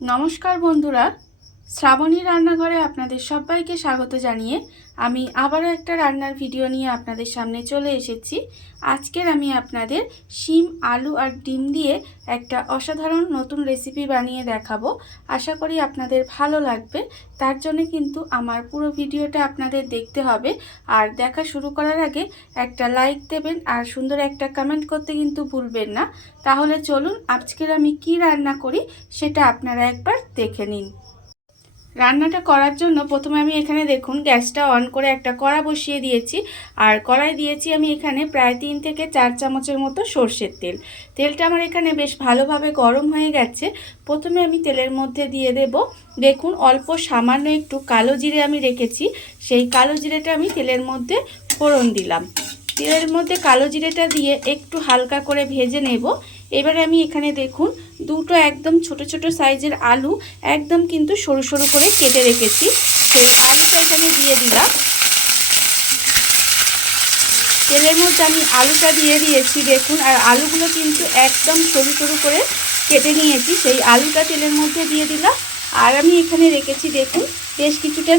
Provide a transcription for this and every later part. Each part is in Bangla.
নমস্কার বন্ধুরা, শ্রাবণী রান্নাঘরে আপনাদের সবাইকে স্বাগত জানিয়ে আমি আবারও একটা রান্নার ভিডিও নিয়ে আপনাদের সামনে চলে এসেছি। আজকের আমি আপনাদের শিম আলু আর ডিম দিয়ে একটা অসাধারণ নতুন রেসিপি বানিয়ে দেখাবো। আশা করি আপনাদের ভালো লাগবে। তার জন্য কিন্তু আমার পুরো ভিডিওটা আপনাদের দেখতে হবে। আর দেখা শুরু করার আগে একটা লাইক দেবেন আর সুন্দর একটা কমেন্ট করতে কিন্তু ভুলবেন না। তাহলে চলুন আজকের আমি কি রান্না করি সেটা আপনারা একবার দেখে নিন। রান্নাটা করার জন্য প্রথমে আমি এখানে দেখুন গ্যাসটা অন করে একটা কড়া বসিয়ে দিয়েছি। আর কড়াই দিয়েছি আমি এখানে প্রায় 3 থেকে 4 চামচের মতো সর্ষের তেল। তেলটা আমার এখানে বেশ ভালোভাবে গরম হয়ে গেছে। প্রথমে আমি তেলের মধ্যে দিয়ে দেব দেখুন অল্প সামান্য একটু কালো জিরে আমি রেখেছি, সেই কালো জিরেটা আমি তেলের মধ্যে ফোড়ন দিলাম। তেলের মধ্যে কালো জিরেটা দিয়ে একটু হালকা করে ভেজে নেব। এবারে আমি এখানে দেখুন দুটো একদম ছোট ছোট সাইজের আলু একদম কিন্তু সরু সরু করে কেটে রেখেছি, সেই আলুটা এখানে দিয়ে দিলাম। তেলের মধ্যে আমি আলুটা দিয়ে দিয়েছি দেখুন, আর আলুগুলো কিন্তু একদম সরু সরু করে কেটে নিয়েছি, সেই আলুটা তেলের মধ্যে দিয়ে দিলাম। আর আমি এখানে রেখেছি দেখুন বেশ কিছুটা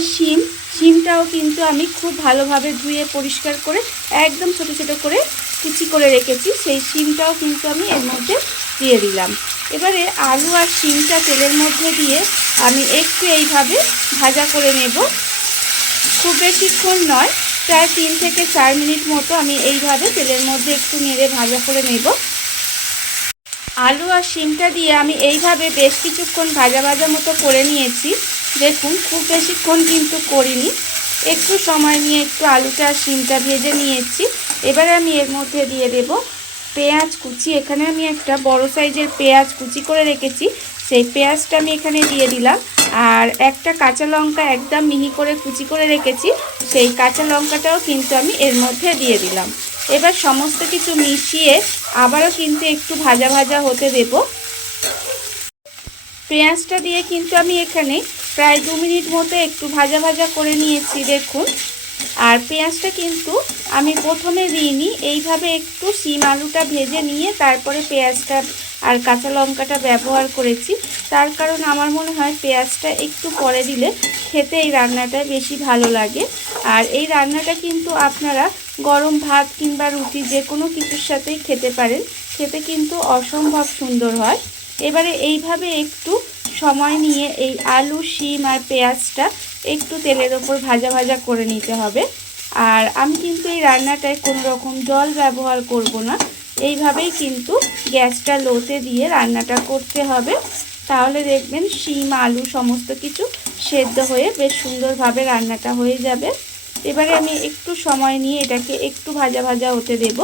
শিমটাও কিন্তু আমি খুব ভালোভাবে ধুয়ে পরিষ্কার করে একদম ছোট ছোট করে কুচি করে রেখেছি, সেই শিমটাও কিন্তু আমি এর মধ্যে দিয়ে দিলাম। এবারে আলু আর শিমটা তেলের মধ্যে দিয়ে আমি একটু এইভাবে ভাজা করে নেব। খুব বেশিক্ষণ নয়, প্রায় 3 থেকে 4 মিনিট মতো আমি এইভাবে তেলের মধ্যে একটু নেড়ে ভাজা করে নেব। আলু আর শিমটা দিয়ে আমি এইভাবে বেশ কিছুক্ষণ ভাজা ভাজা মতো করে নিয়েছি। দেখুন খুব বেশিক্ষণ কিন্তু করিনি, একটু সময় নিয়ে একটু আলুটা আর শিমটা ভেজে নিয়েছি। এবারে আমি এর মধ্যে দিয়ে দেব পেঁয়াজ কুচি। এখানে আমি একটা বড় সাইজের পেঁয়াজ কুচি করে রেখেছি, সেই পেঁয়াজটা আমি এখানে দিয়ে দিলাম। আর একটা কাঁচা লঙ্কা একদম মিহি করে কুচি করে রেখেছি, সেই কাঁচা লঙ্কাটাও কিন্তু আমি এর মধ্যে দিয়ে দিলাম। এবার সমস্ত কিছু মিশিয়ে আবারও কিন্তু একটু ভাজা ভাজা হতে দেব। পেঁয়াজটা দিয়ে কিন্তু আমি এখানে প্রায় 2 মিনিট মতো একটু ভাজা ভাজা করে নিয়েছি দেখুন। আর পেঁয়াজটা কিন্তু আমি প্রথমে দিইনি, এইভাবে একটু শিম আলুটা ভেজে নিয়ে তারপরে পেঁয়াজটা আর কাঁচা লঙ্কাটা ব্যবহার করেছি। তার কারণ আমার মনে হয় পেঁয়াজটা একটু পরে দিলে খেতে এই রান্নাটা বেশি ভালো লাগে। আর এই রান্নাটা কিন্তু আপনারা গরম ভাত কিংবা রুটি যে কোনো কিছুর সাথেই খেতে পারেন, খেতে কিন্তু অসম্ভব সুন্দর হয়। এবারে এইভাবে একটু সময় নিয়ে এই আলু শিম আর পেঁয়াজটা একটু তেলের ওপর ভাজা ভাজা করে নিতে হবে। আর আমি কিন্তু এই রান্নাটায় কোনো রকম জল ব্যবহার করব না, এইভাবেই কিন্তু গ্যাসটা লোতে দিয়ে রান্নাটা করতে হবে। তাহলে দেখবেন শিম আলু সমস্ত কিছু সেদ্ধ হয়ে বেশ সুন্দরভাবে রান্নাটা হয়ে যাবে। এবারে আমি একটু সময় নিয়ে এটাকে একটু ভাজা ভাজা হতে দেব।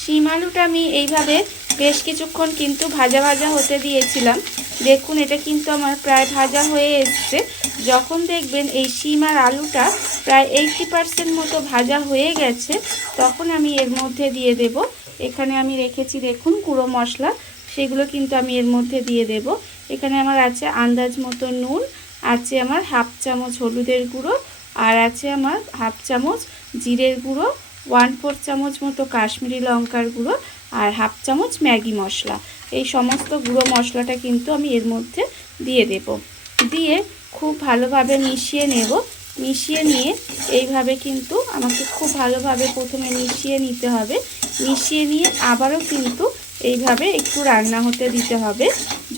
শিম আলুটা আমি এইভাবে বেশ কিছুক্ষণ কিন্তু ভাজা ভাজা হতে দিয়েছিলাম। দেখুন এটা কিন্তু আমার প্রায় ভাজা হয়ে এসছে। যখন দেখবেন এই শিম আর আলুটা প্রায় 80% মতো ভাজা হয়ে গেছে, তখন আমি এর মধ্যে দিয়ে দেব এখানে আমি রেখেছি দেখুন গুঁড়ো মশলা, সেগুলো কিন্তু আমি এর মধ্যে দিয়ে দেব। এখানে আমার আছে আন্দাজ মতো নুন, আছে আমার হাফ চামচ হলুদের গুঁড়ো, আর আছে আমার হাফ চামচ জিরের গুঁড়ো, 1/4 চামচ মতো কাশ্মীরি লঙ্কার গুঁড়ো, আর হাফ চামচ ম্যাগি মশলা। এই সমস্ত গুঁড়ো মশলাটা কিন্তু আমি এর মধ্যে দিয়ে দেব। দিয়ে খুব ভালোভাবে মিশিয়ে নেব। মিশিয়ে নিয়ে এইভাবে কিন্তু আমাকে খুব ভালোভাবে প্রথমে মিশিয়ে নিতে হবে। মিশিয়ে নিয়ে আবারও কিন্তু এইভাবে একটু রান্না হতে দিতে হবে,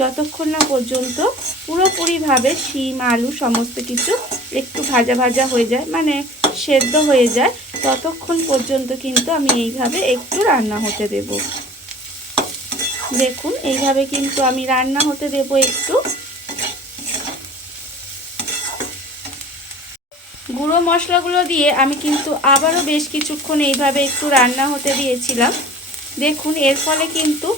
যতক্ষণ না পর্যন্ত পুরোপুরিভাবে শিম আলু সমস্ত কিছু একটু ভাজা ভাজা হয়ে যায়, মানে সেদ্ধ হয়ে যায়, ততক্ষণ পর্যন্ত কিন্তু আমি এইভাবে একটু রান্না হতে দেব। দেখুন এইভাবে কিন্তু আমি রান্না হতে দেব একটু। গুঁড়ো মশলাগুলো দিয়ে আমি কিন্তু আবারও বেশ কিছুক্ষণ এইভাবে একটু রান্না হতে দিয়েছিলাম। দেখুন এর ফলে কিন্তু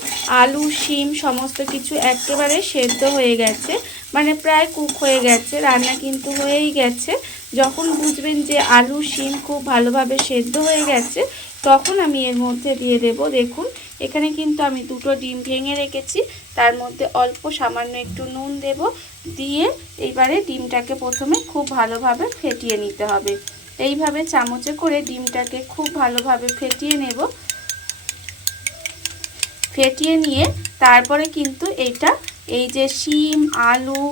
আলু শিম সমস্ত কিছু একেবারে সেদ্ধ হয়ে গেছে, মানে প্রায় কুক হয়ে গেছে, রান্না কিন্তু হয়েই গেছে। যখন বুঝবেন যে আলু শিম খুব ভালোভাবে সেদ্ধ হয়ে গেছে, তখন আমি এর মধ্যে দিয়ে দেব দেখুন এখানে কিন্তু আমি দুটো ডিম ভেঙে রেখেছি, তার মধ্যে অল্প সামান্য একটু নুন দেব। দিয়ে এইবারে ডিমটাকে প্রথমে খুব ভালোভাবে ফেটিয়ে নিতে হবে। এইভাবে চামচে করে ডিমটাকে খুব ভালোভাবে ফেটিয়ে নেব। ফেটিয়ে নিয়ে তারপরে কিন্তু এইটা এই যে শিম, আলু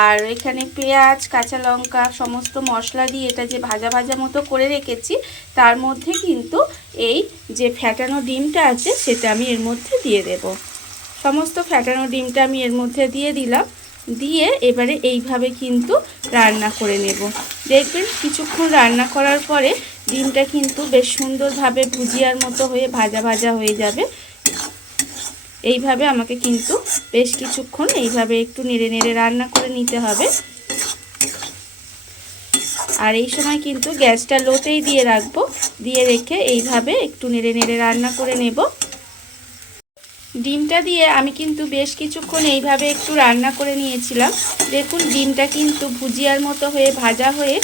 আর এখানে পেঁয়াজ, কাঁচা লঙ্কা সমস্ত মশলা দিয়ে এটা যে ভাজা ভাজা মতো করে রেখেছি, তার মধ্যে কিন্তু এই যে ফ্যাটানো ডিমটা আছে সেটা আমি এর মধ্যে দিয়ে দেব। সমস্ত ফ্যাটানো ডিমটা আমি এর মধ্যে দিয়ে দিলাম। দিয়ে এবারে এইভাবে কিন্তু রান্না করে নেব। দেখবেন কিছুক্ষণ রান্না করার পরে ডিমটা কিন্তু বেশ সুন্দরভাবে ভুজিয়ার মতো হয়ে ভাজা ভাজা হয়ে যাবে। এইভাবে আমাকে কিন্তু বেশ কিছুক্ষণ এইভাবে একটু নেড়ে নেড়ে রান্না করে নিতে হবে। আর এই সময় কিন্তু গ্যাসটা লোতেই দিয়ে রাখবো, দিয়ে রেখে এইভাবে একটু নেড়ে নেড়ে রান্না করে নেব। ডিমটা দিয়ে আমি কিন্তু বেশ কিছুক্ষণ এইভাবে একটু রান্না করে নিয়েছিলাম। দেখুন ডিমটা কিন্তু ভুজিয়ার মতো হয়ে ভাজা হয়ে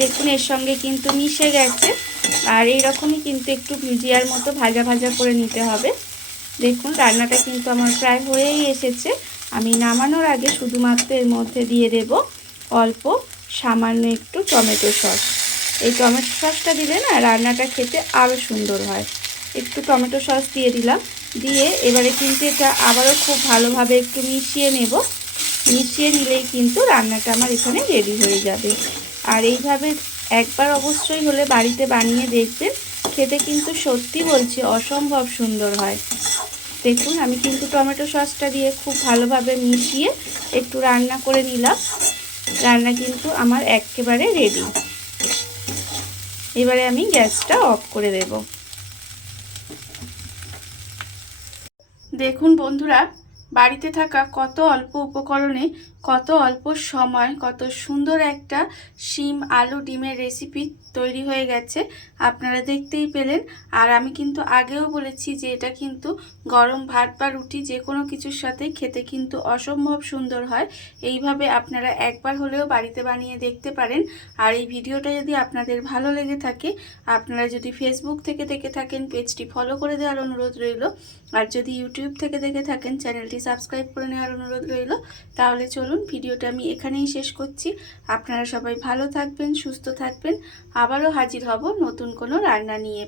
দেখুন এর সঙ্গে কিন্তু মিশে গেছে। আর এই রকমই কিন্তু একটু ভুজিয়ার মতো ভাজা ভাজা করে নিতে হবে। দেখুন রান্নাটা কিন্তু আমার প্রায় হয়েই এসেছে। আমি নামানোর আগে শুধুমাত্র এর মধ্যে দিয়ে দেব অল্প সামান্য একটু টমেটো সস। এই টমেটো সসটা দিলে না রান্নাটা খেতে আরও সুন্দর হয়। একটু টমেটো সস দিয়ে দিলাম। দিয়ে এবারে কিন্তু এটা আবারও খুব ভালোভাবে একটু মিশিয়ে নেব। মিশিয়ে নিলেই কিন্তু রান্নাটা আমার এখানে রেডি হয়ে যাবে। আর এইভাবে একবার অবশ্যই হলে বাড়িতে বানিয়ে দেখবেন, খেতে কিন্তু সত্যি বলছি অসম্ভব সুন্দর হয়। দেখুন আমি কিন্তু টমেটো সসটা দিয়ে খুব ভালোভাবে মিশিয়ে একটু রান্না করে নিলাম। রান্না কিন্তু আমার একেবারে রেডি। এবারে আমি গ্যাসটা অফ করে দেব। দেখুন বন্ধুরা, বাড়িতে থাকা কত অল্প উপকরণে কত অল্প সময় কত সুন্দর একটা শিম আলু ডিমের রেসিপি তৈরি হয়ে গেছে, আপনারা দেখতেই পেলেন। আর আমি কিন্তু আগেও বলেছি যে এটা কিন্তু গরম ভাত বা রুটি যে কোনো কিছুর সাথে খেতে কিন্তু অসম্ভব সুন্দর হয়। এইভাবে আপনারা একবার হলেও বাড়িতে বানিয়ে দেখতে পারেন। আর এই ভিডিওটা যদি আপনাদের ভালো লেগে থাকে, আপনারা যদি ফেসবুক থেকে দেখে থাকেন পেজটি ফলো করে দেওয়ার অনুরোধ রইল। আর যদি ইউটিউব থেকে দেখে থাকেন চ্যানেলটি সাবস্ক্রাইব করে নেওয়ার অনুরোধ রইল। তাহলে চলুন ভিডিওটা আমি এখানেই শেষ করছি। আপনারা সবাই ভালো থাকবেন, সুস্থ থাকবেন। আবারও হাজির হব নতুন কোনো রান্না নিয়ে।